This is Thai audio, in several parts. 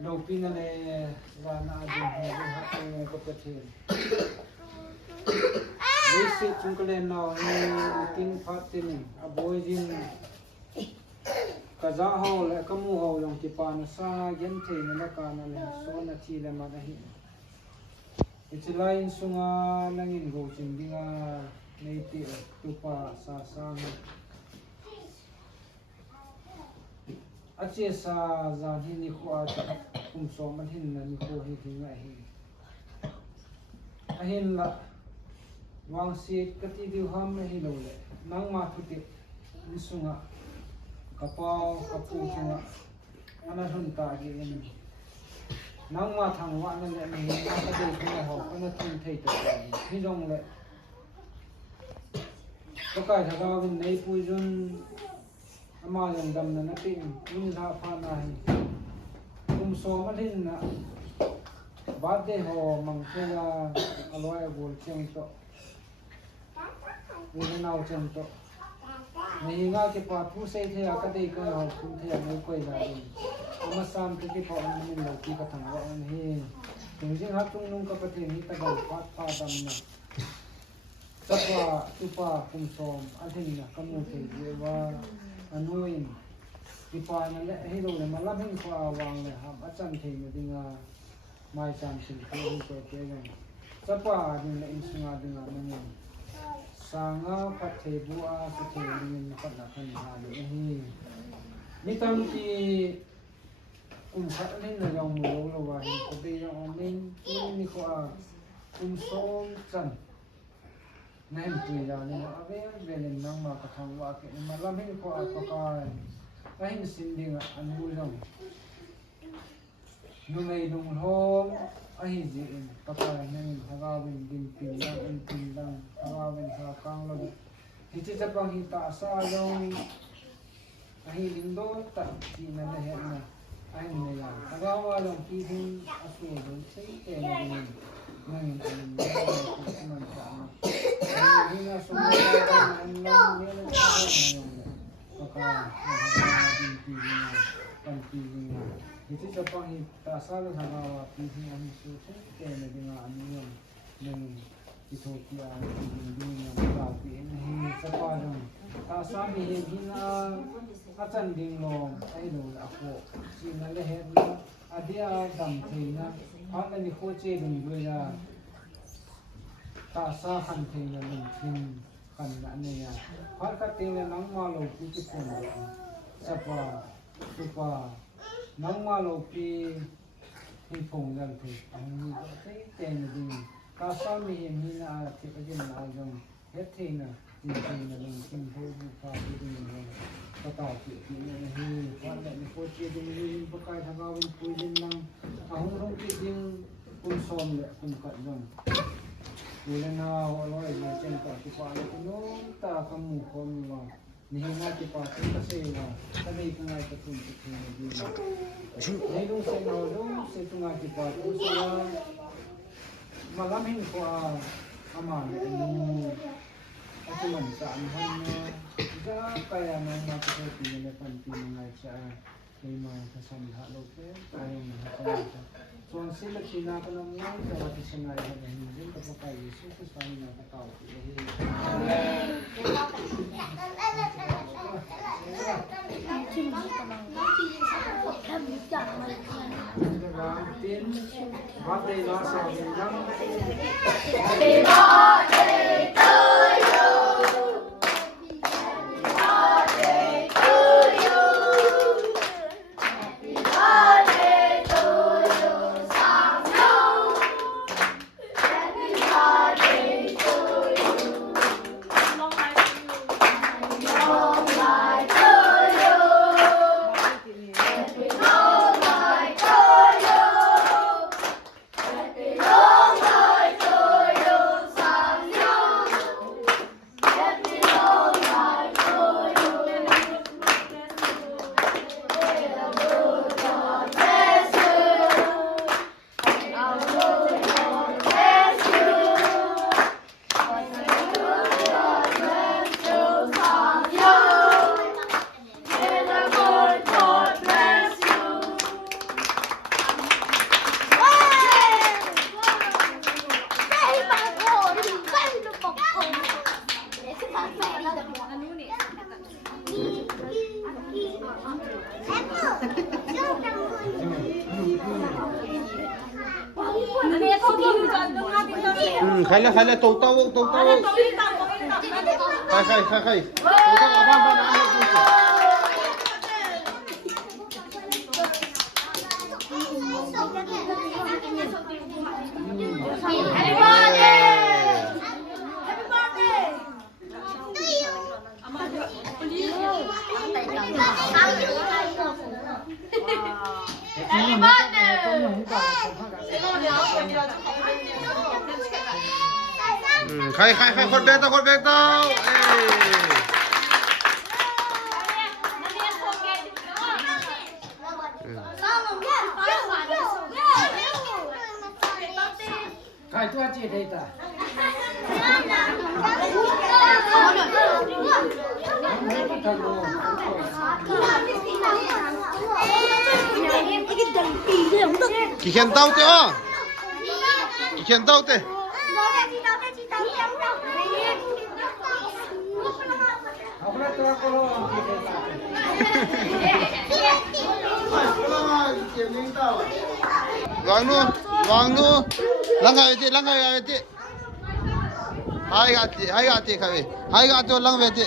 โลปินเลยว่านาดีเฮฮักเงก็ประเทศวิสิจุงกเลนเอาเฮกินพัดตินอโบยจินกะจะเฮาและกะมูเฮาลงที่ปานซาเย็นเทนละกานะเลยโซนาทีละมานะฮิอิจไลน์สุงาลังอินโกจินดิงาในติตุปาซาซาอาเจสาจานหินิโคอาตคุมสอมันหินนะนิโคหิถิงะหิหินละวางซีดกติดิวหามไม่หิโลเลยนังมาทุตินิสุงะกระเป๋ากระปูสุงะอันนั้นหุ่นตาเกนนังมาทางวะนั่นแหละนี่นังกระเดินขึ้นมาหอกอันนั้นทุ่งเทยตัวนี่ลงเลยก็ใกล้ถ้าเราเป็นในปุยจนอามาอย่างดำนั่นนะเป็นลุงลาพานาหิคุมโซมันหินนะบาดเดหอมังเทลาอร่อยบุลเชียงโตวินาวเชียงโตในงานที่ปาผู้เสถียรก็ได้ก็หอคุณเทียนไม่ค่อยได้อามาสามที่พออันนี้เราที่กระทั่งว่าอันนี้ถึงจริงครับตรงนู้นก็ประเทศนี้ตะวันพัดพาดำนะสักว่าตุปาคุมโซมอันที่นะก็มุ่งถึงว่าอันนู้นที่ปานั่นแหละให้เราเลยมารับให้เขาวางเลยครับอาจารย์เทียนดิ่งไม่จำสิ่งที่เราเจอเลยสักว่าดิ่งเลยอินสุงาดิ่งนั่นเองสังอาปัจเจบัวสุเทดิ่งนักนักขันหาเลยนี่ตั้งที่ขัดเล่นในยองมือเราว่าเห็นเขาไปยองมินนี่เขาโซมจันนั่นตัวอย่างนี้นะเวลนั่งมากระทำว่าเกิดมาแล้วไม่เขาประกาศให้สิ่งดิ่งอันนู้นนุ่มไม่นุ่มหอมให้จีนประกาศนั่นฮาวาวินดินปีนังอินปีนังฮาวาวินฮาคังลงที่จะปังหิตาซาลงให้ลินโดตัดที่นั่นเห็นนะไอ้เนี่ยฮาวาลงที่หินอสูรใช่เองนั่นนั่นมันจะนี่นะสมมติว่าอันนั้นเนี่ยนะประกาศฮาวาดินปีนังปันปีนังที่จะปังหิตาซาลงฮาวาปีหินอันสูรใช่เองนั่นอันนี้นั่นที่ทุกอย่างที่ดูเนี่ยมันเราเป็นหินสปาร์งตาซามีหินอาจารย์ดิ่งลงไอ้ดูละโคสิ่งนั้นเลยเห็นนะอดีตดำทีนะพักนี้โคเจดุนด้วยนะตาซาขันทีนะหนึ่งทิ้งขันนั้นเนี่ยพักก็เตียงนังมาโลกุจิปุ่นสปาสุปานังมาโลกีที่พงยันทีอันนี้ก็เต็มดีตาซามีหินนะที่ประจินนาจงเฮ็ดทีนะจริงๆนะหนึ่งทิ้งโคบุฟาดีเลยก็ต่อที่นี่นะฮีวันนี้มีโคเจดุนเลยประกายทางเราเป็นคุยดินนังเอาห้องร้องที่ดินคุณสมเลยคุณกัดยังดูแลน่าอร่อยเลยเช่นกับที่ปาเลยคุณน้องตาขมุขมิว่านี่น่าที่ปาที่กระเซียถ้าไม่ทำไงก็คุณจะทำดีในดวงเส้นเราดวงเส้นตรงไหนที่ปาที่สุดมาล้ำให้กว่าอามาเลยนู่อาจจะมันจะอันนั้นจะไปอันนั้นมาจะปีนเลยปันปีนไงจะไปมาจะสัมผัสโลกไปมาจะส่วนสิ่งที่น่าก็น้องน้องจะว่าที่สมัยเราเห็นยิ่งกับใครยิ่งสุดสายน่าจะเก่าที่เห็นที่มันกำลังทำจากมันจะวางเป็นวัดเดลาสาวยัง ใครละตรงเต้าใครต้องเอาบ้านนะใครคนเบต้าใครตัวจีได้ตากี่เขียนเต้าเจ้ากี่เขียนเต้าเต้เอาละตัวก็รอจีได้ตาว างนูลังไงติhai gati khawe hai gato lang vete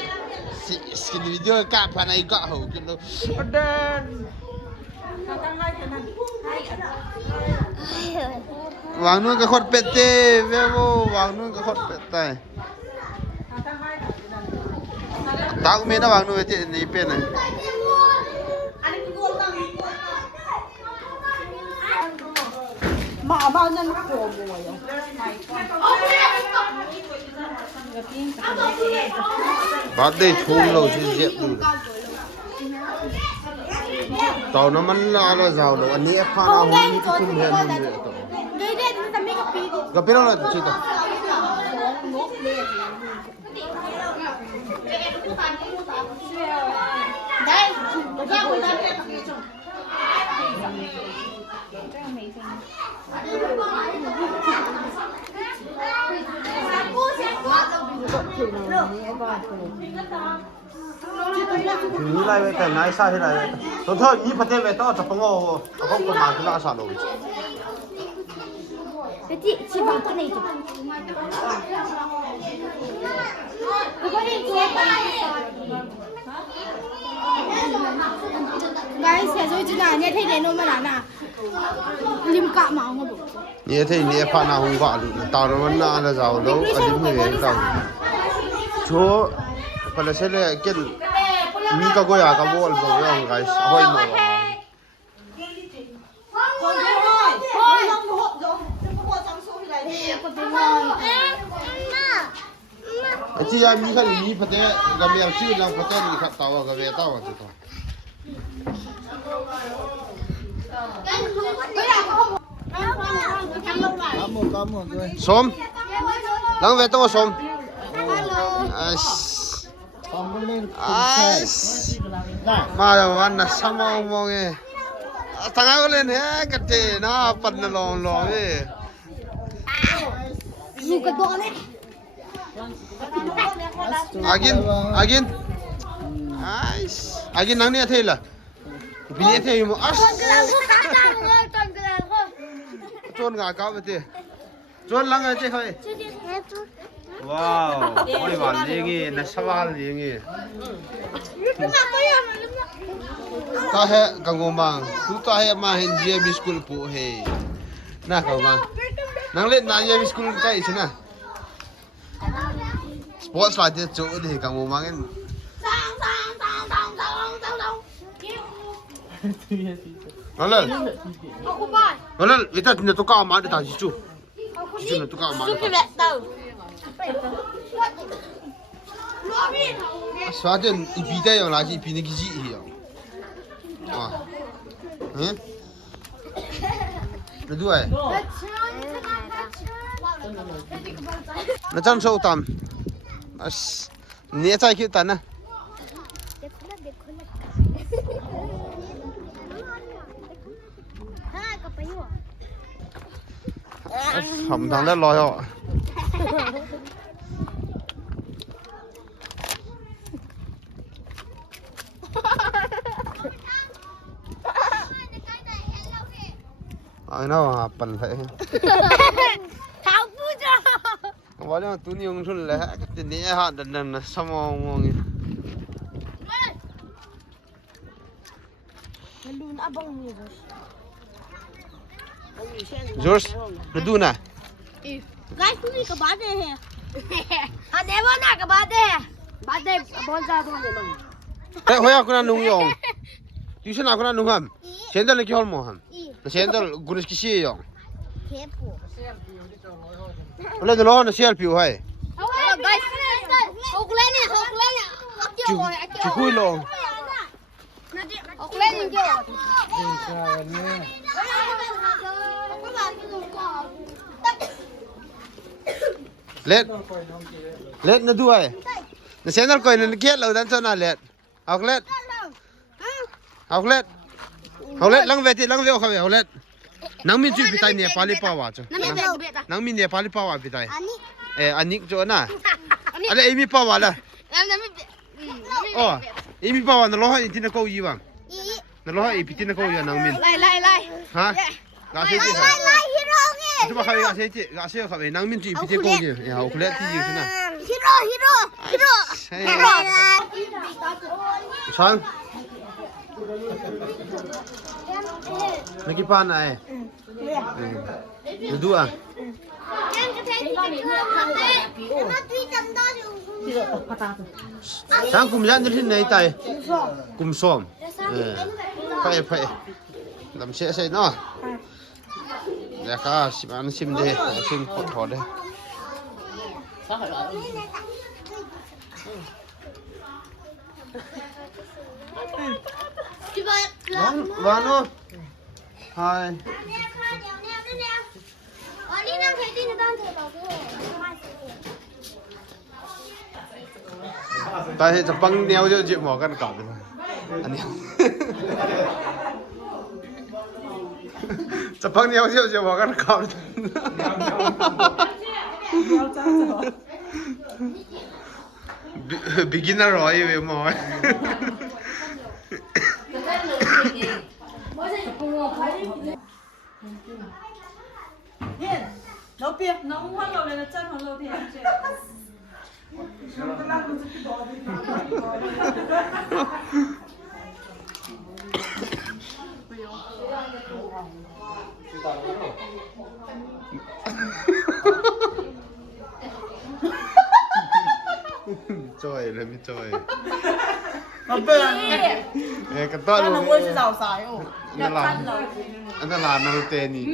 skin video ka panai ga ho kilo dan wang nu ka khot pette vevo wang nu ka khot pettai tao me na wang nu vete ni pe na mà bao nhiêu nó khổ mùi rồi bắt đây thùng lẩu chứ dẹp đủ tàu nó mắn là giàu đâu anh ấy pha nào cũng không hề luôn nữa gặp biết đâu là chị ta đây như này vậy cái này sao thế này tôi thôi như phát về to chụp ngô không có mà cứ là sao đâu chị bằng cái này gái sẽ rồi chứ nào nghe thấy đến nó mà là lim cạ máu mà đủ như thế như pha nào không gọi được tàu nó vẫn là giàu đâu anh đi về tàu chúa còn là sẽ là cái mi cái gọi là cái bộ album đó guys hơi mồ chị em mi cái mi phải thế cái mi chữ là phải thế thì khát tàu cái về tàu thì thôi Som, lang về tao som. Màวันน่ะซ้ำมองเอ้ทางนั้นก็เล่นแฮกะเตนะปันน่ะลองเอ้ dù cái đồ này Agin. Agin nang ni athei la. Bini athei mo as. Chon ga ka bete. Chon lang ai che khoi. Wow, oi wan lingi na sawal lingi. Ta he kangomang, tu ta he ma hen je biskul pu he. Na ka ma. Nang let na je biskul kai sina. Sports la de chu de kangomang en. Walal, kita ni tu ka ma de ta chu. Chu ni tu ka ma. Swaden ibida yang lagi ibini gizi hiyo. Wah. Kedua. Na chan so tam. As ni chai ki tan na. Hầm thằng đó lòi họ. Ai nó bẩn thế. tháo phu cho ว่าแล้วตุนี่ยงทุนแหละจะนี่ฮะดันๆสมองงง Nandun abang ni George naduna Guys, tu ni ke bade he. Ha dewa na ke bade. Bade bonza bonde bang. eh hoya kuna nung yong tuition akuna nung ham sendal ki hol mo ham na sendal gunis ki si yong Kepo. ole de lo na selfie hai Oh guys, hoklen ni. chu kui lo Hoklen ni ke. ดีใจเนี่ย let let na duai na sendal ko na kiet lo dan so na let let lang ve ti lang ve khawe let nang min chu pi tai ne pali pa wa chu Nami bek bek ta. nang min ne pali pa wa pi tai Ani. anik jo na ale imi pa wa la Nami bek. oh imi pa wa na lo ha ti na ko yi wa I. na lo ha i pi ti na ko ya nang min Lai. ha ga se ti Lai hero nge. tu ba khawe ga se khawe nang min chu pi ti ko ji ya o khle ti ji chu na Hero. sang Naki pa na eh. Dua. Sang kum yan din nei tai. Kum som. Phai. Lam se sai no. Ya ka sim an sim de, sim phot tho de. Vano. Hai. Taiจะปังแนวจะจิหมอกันก่อนอันนี้จะปังแนวจะหมอกันก่อน beginner รอยเว้ยหมอ nó biết nó không hoa lầu này là chân hoa lầu thì em chưa Trời là mi trời. nó bền Cái to nó luôn. mua cho giàu sái ồ Anh ta làm nó tên đi.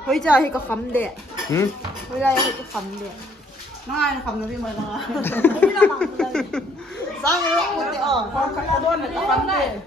hơi dài thì có khắm đẹp Hử? hơi dài thì có khắm đẹp nó ai là khắm nó đi mà nó sao nó không có tiền ở con cái con này có khắm đẹp